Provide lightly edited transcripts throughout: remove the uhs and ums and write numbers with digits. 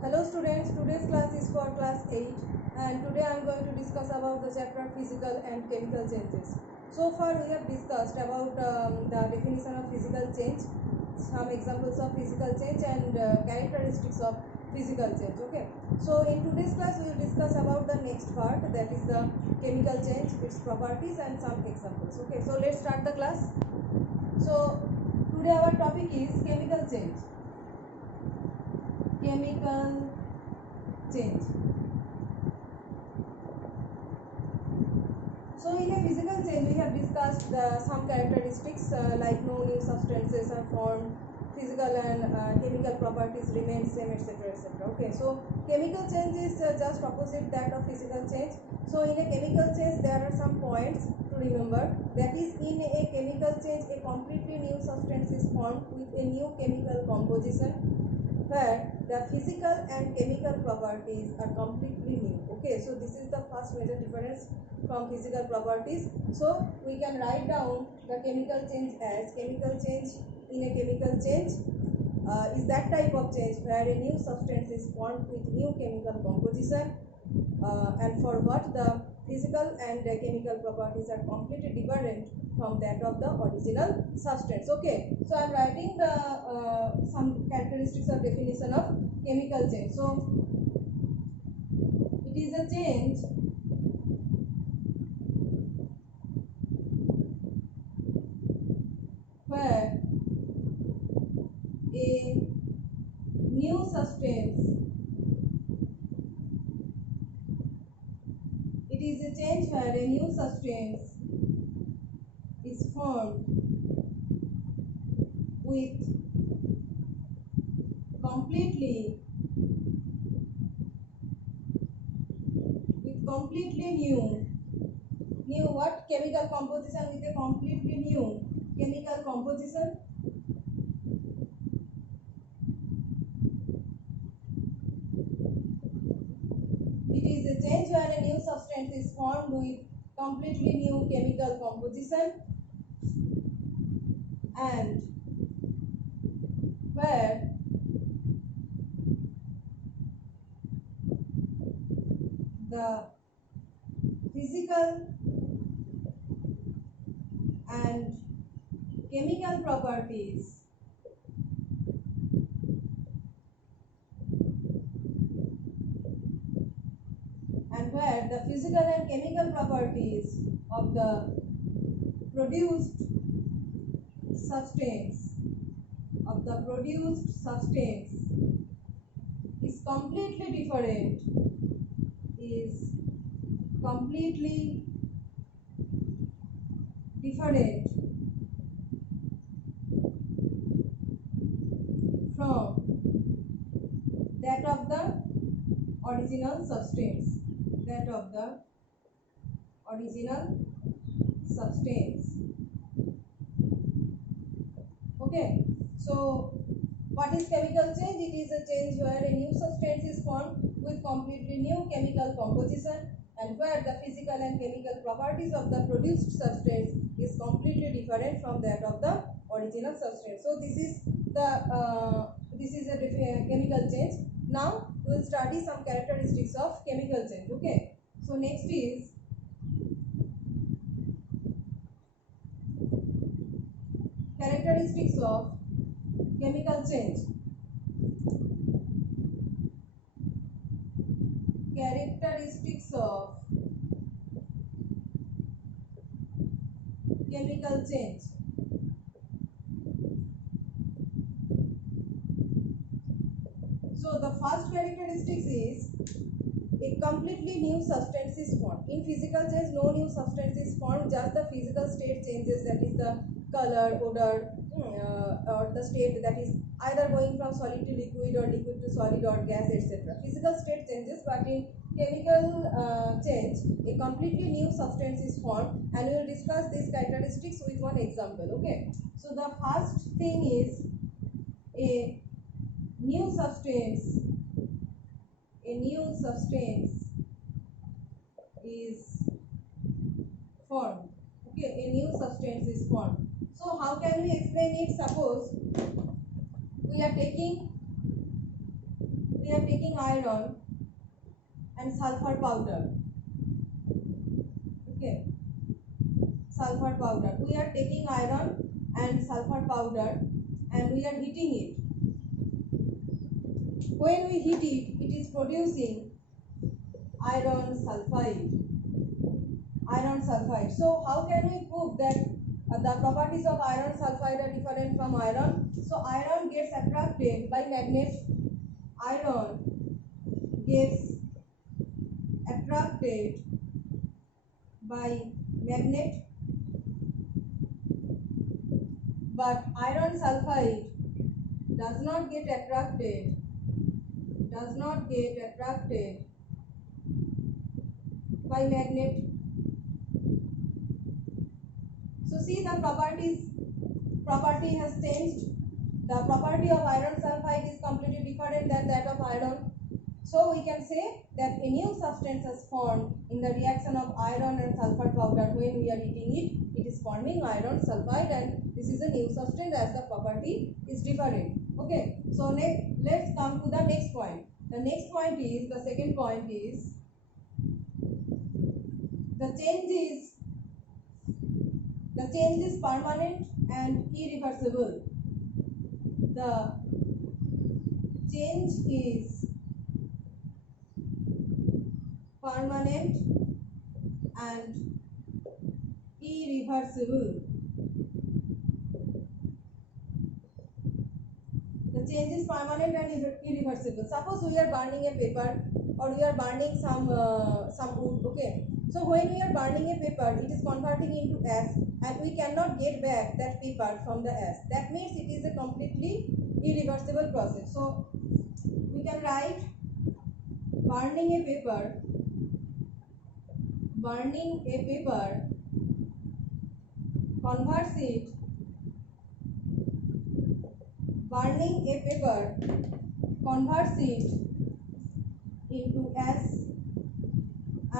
Hello students, today's class is for class 8 and today I am going to discuss about the chapter physical and chemical changes. So far we have discussed about the definition of physical change, some examples of physical change and characteristics of physical change. Okay, so in today's class we will discuss about the next part, that is the chemical change, its properties and some examples. Okay, so let's start the class. So today our topic is chemical change. Chemical change. So in a physical change we have discussed some characteristics like no new substances are formed, physical and chemical properties remain same, etc., etc. Okay, so chemical change is just opposite that of physical change. So in a chemical change there are some points to remember, that is in a chemical change a completely new substance is formed with a new chemical composition where the physical and chemical properties are completely new. Okay, so this is the first major difference from physical properties. So we can write down the chemical change as chemical change. In a chemical change is that type of change where a new substance is formed with new chemical composition and for what the physical and chemical properties are completely different from that of the original substance. Okay, so I am writing the some characteristics or definition of chemical change. So it is a change where a new substance, it is a change where a new substance is formed with completely new what chemical composition, with a completely new chemical composition it is a change where a new substance is formed with completely new chemical composition and where the physical and chemical properties and where the physical and chemical properties of the produced substance is completely different, is completely different from that of the original substance, that of the original substance. Okay, so what is chemical change? It is a change where a new substance is formed with completely new chemical composition and where the physical and chemical properties of the produced substance is completely different from that of the original substance. So this is a chemical change. Now we will study some characteristics of chemical change. Okay, so next is characteristics of chemical change. Characteristics of chemical change. So the first characteristics is a completely new substance is formed. In physical change, no new substance is formed, just the physical state changes, that is the color, odor, or the state that is either going from solid to liquid or liquid to solid or gas, etc. Physical state changes, but in chemical change, a completely new substance is formed, and we will discuss these characteristics with one example. Okay, so the first thing is a new substance. A new substance is formed. Okay, a new substance is formed. So how can we explain it? Suppose we are taking we are taking iron and sulfur powder. Okay, sulfur powder. We are taking iron and sulfur powder and we are heating it. When we heat it, it is producing iron sulfide. Iron sulfide. So how can we prove that the properties of iron sulfide are different from iron? So iron gets attracted by magnet. Iron gets attracted by magnet, but iron sulfide does not get attracted by magnet. So see, the property has changed. The property of iron sulfide is completely different than that of iron. So we can say that a new substance has formed in the reaction of iron and sulfur powder. When we are heating it, it is forming iron sulfide, and this is a new substance as the property is different. Okay, so let's come to the next point. The next point is, the second point is, the change is permanent and irreversible. The change is permanent and irreversible. The change is permanent and irreversible. Suppose we are burning a paper or we are burning some wood. Okay, so when we are burning a paper, it is converting into ash, and we cannot get back that paper from the ash. That means it is a completely irreversible process. So we can write burning a paper converts it into ash,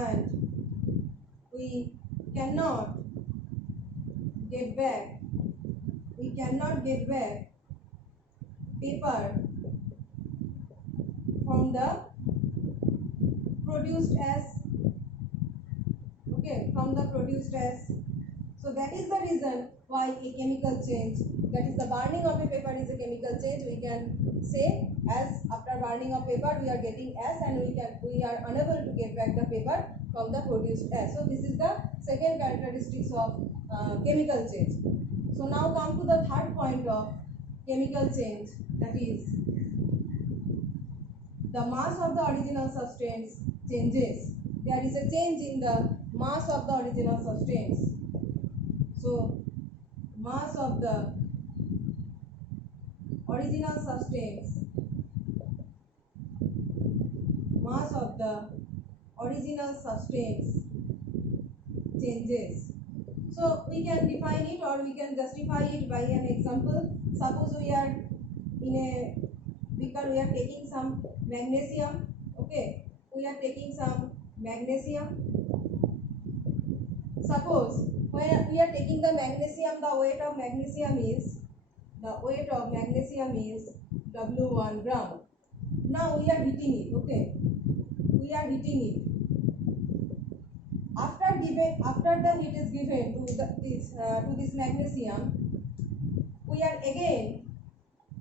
and we cannot get back paper from the produced ash. Okay, from the produced ash. So that is the reason why a chemical change, that is the burning of a paper, is a chemical change. We can say, as after burning of paper we are getting ash, and we are unable to get back the paper from the produced ash. So this is the second characteristics of chemical change. So now come to the third point of chemical change, that is the mass of the original substance changes. There is a change in the mass of the original substance. So mass of the original substance changes. So we can define it or we can justify it by an example. Suppose we are in a beaker, we are taking some magnesium. Okay, we are taking some magnesium. Suppose when we are taking the magnesium, the weight of magnesium is W1 gram. Now we are heating it. Okay, we are heating it. After the heat is given to this magnesium, we are again,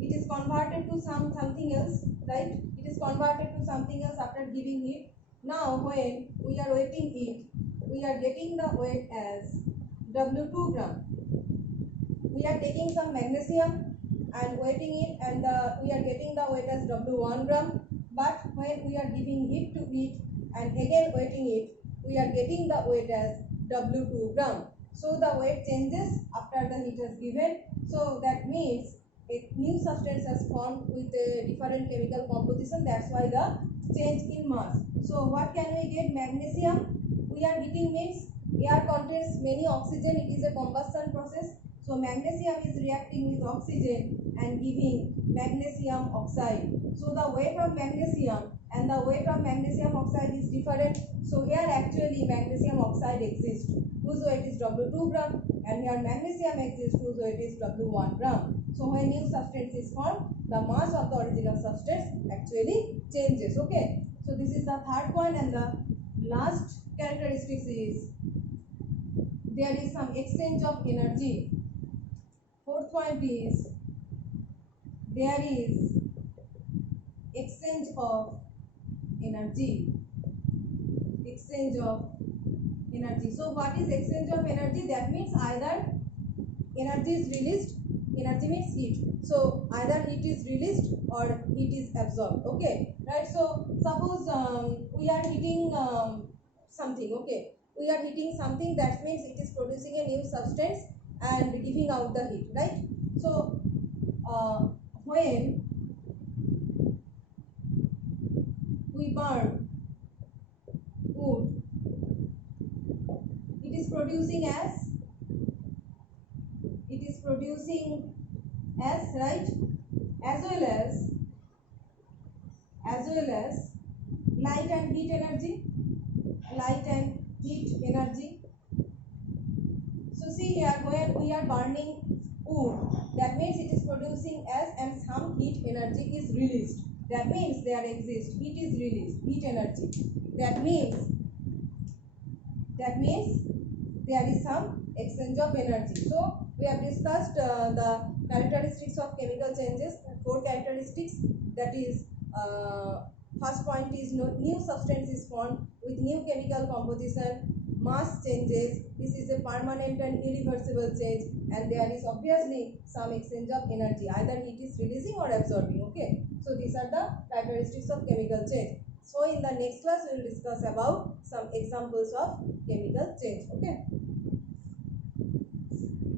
it is converted to something else, right? It is converted to something else after giving heat. Now when we are weighting it, we are getting the weight as W2 gram. We are taking some magnesium and weighting it, and we are getting the weight as W1 gram. But when we are giving heat to it and again weighting it, we are getting the weight as W2 gram. So the weight changes after the heat is given. So that means a new substance has formed with a different chemical composition. That's why the change in mass. So what can we get? Magnesium. We are heating means air contains many oxygen. It is a combustion process. So magnesium is reacting with oxygen and giving magnesium oxide. So the weight of magnesium and the weight of magnesium oxide is different. So here actually magnesium oxide exists, whose weight is W2 gram, and here magnesium exists, whose weight is W1 gram. So when new substance is formed, the mass of the original substance actually changes. Okay, so this is the third point, and the last characteristics is there is some exchange of energy. Fourth point is there is exchange of energy. Exchange of energy. So what is exchange of energy? That means either energy is released, energy means heat, so either heat is released or heat is absorbed. Okay, right? So suppose we are heating something. Okay, we are heating something, that means it is producing a new substance and giving out the heat, right? So when we burn wood, it is producing as right, as well as light and heat energy. So see here, when we are burning wood, that means it is producing as, and some heat energy is released. That means there exists heat is released, heat energy. That means there is some exchange of energy. So we have discussed the characteristics of chemical changes, four characteristics. That is, first point is new substance is formed with new chemical composition, mass changes, this is a permanent and irreversible change, and there is obviously some exchange of energy, either heat is releasing or absorbing. Okay, so these are the characteristics of chemical change. So in the next class we will discuss about some examples of chemical change. Okay.